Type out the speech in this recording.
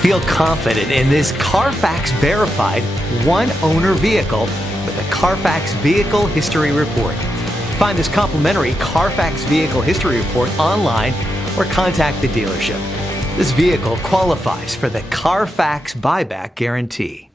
Feel confident in this CARFAX verified one-owner vehicle with a CARFAX Vehicle History Report. Find this complimentary CARFAX Vehicle History Report online or contact the dealership. This vehicle qualifies for the CARFAX Buyback Guarantee.